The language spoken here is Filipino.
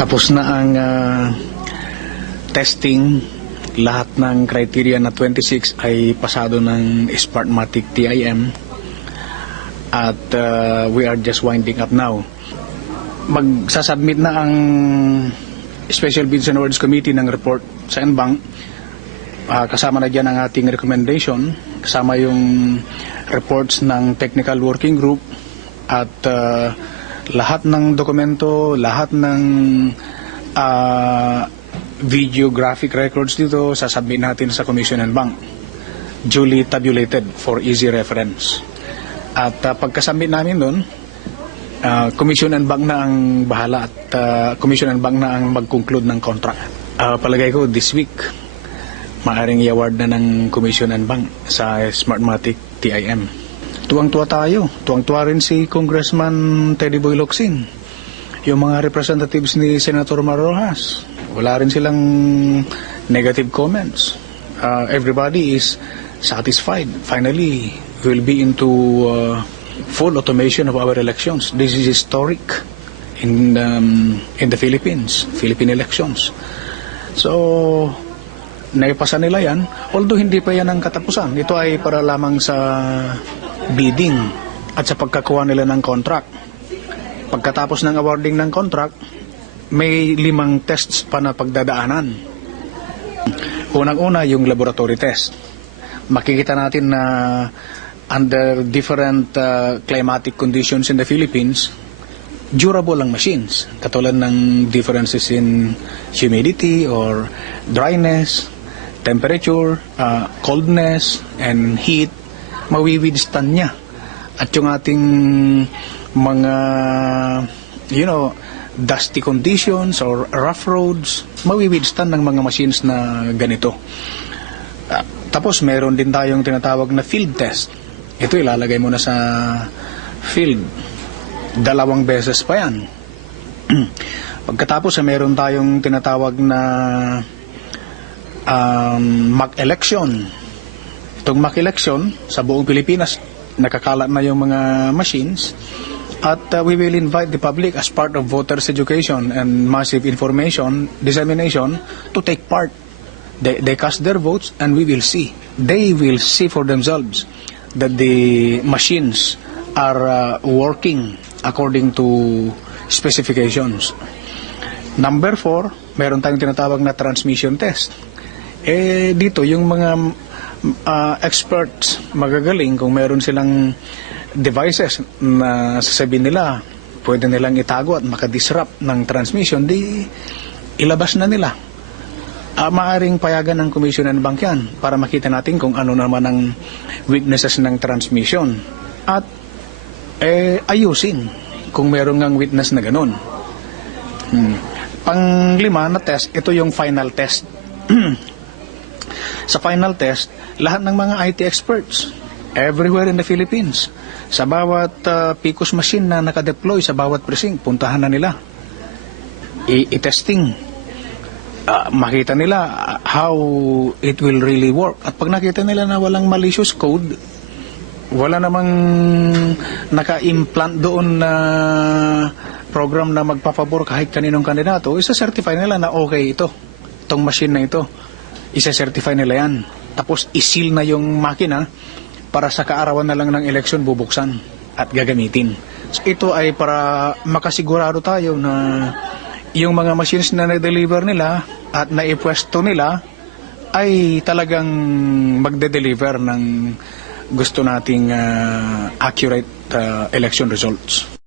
Tapos na ang testing. Lahat ng criteria na 26 ay pasado ng Smartmatic TIM. At we are just winding up now. Magsasubmit na ang Special Bids and Awards Committee ng report sa NBank. Kasama na dyan ang ating recommendation, kasama yung reports ng Technical Working Group at lahat ng dokumento, lahat ng videographic records dito sasubmit natin sa Commission and Bank, duly tabulated for easy reference. At pagkasubmit namin doon, Commission and Bank na ang bahala at Commission and Bank na ang mag-conclude ng contract. Palagay ko this week maaring i-award na ng Commission and Bank sa Smartmatic TIM. Tuwang-tuwa tayo. Tuwang-tuwa rin si Congressman Teddy Boy Locsin. Yung mga representatives ni Senator Mar Rojas, wala rin silang negative comments. Everybody is satisfied. Finally, we'll be into full automation of our elections. This is historic in the Philippines, Philippine elections. So, naipasa nila yan, although hindi pa yan ang katapusan. Ito ay para lamang sa bidding at sa pagkakuha nila ng contract. Pagkatapos ng awarding ng contract, may 5 tests pa na pagdadaanan. Unang-una, yung laboratory test. Makikita natin na under different climatic conditions in the Philippines, durable ang machines. Katulad ng differences in humidity or dryness, temperature, coldness, and heat, mawi-withstand niya. At yung ating mga, dusty conditions or rough roads, mawi-withstand ng mga machines na ganito. Tapos meron din tayong tinatawag na field test. Ito ilalagay mo na sa field. 2 beses pa yan. Pagkatapos meron tayong tinatawag na mock election. Itong mock election sa buong Pilipinas, nakakalat na yung mga machines, at we will invite the public as part of voters education and massive information dissemination to take part. They cast their votes and we will see. They will see for themselves that the machines are working according to specifications. Number 4, meron tayong tinatawag na transmission test. Dito yung mga experts magagaling, kung meron silang devices na sasabihin nila pwede nilang itago at makadisrupt ng transmission, di ilabas na nila. Maaring payagan ng Commission and Bank yan para makita natin kung ano naman ang weaknesses ng transmission at ayusin kung meron ngang witness na ganun. Pang-5 na test, ito yung final test. Sa final test, lahat ng mga IT experts everywhere in the Philippines, sa bawat PICOS machine na nakadeploy sa bawat precinct, puntahan na nila. I-testing. Makita nila how it will really work. At pag nakita nila na walang malicious code, wala namang naka-implant doon na program na magpapabor kahit kaninong kandidato, isa-certify nila na okay ito. Itong machine na ito, isa-certify nila yan. Tapos isil na yung makina para sa kaarawan na lang ng eleksyon bubuksan at gagamitin. So, ito ay para makasigurado tayo na yung mga machines na na-deliver nila at naipwesto nila ay talagang magde-deliver ng gusto nating accurate election results.